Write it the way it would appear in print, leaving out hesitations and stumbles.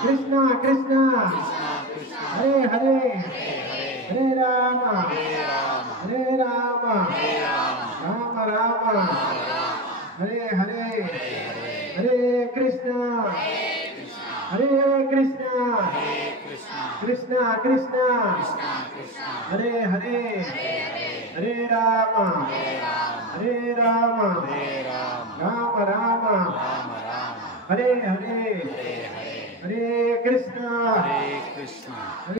Krishna Krishna Hare Hare Hare Rama Hare Rama Rama Rama Hare Hare Hare Krishna Hare Krishna Krishna Krishna Hare Hare Hare Rama Hare Rama Rama Rama Hare Hare Hare Krishna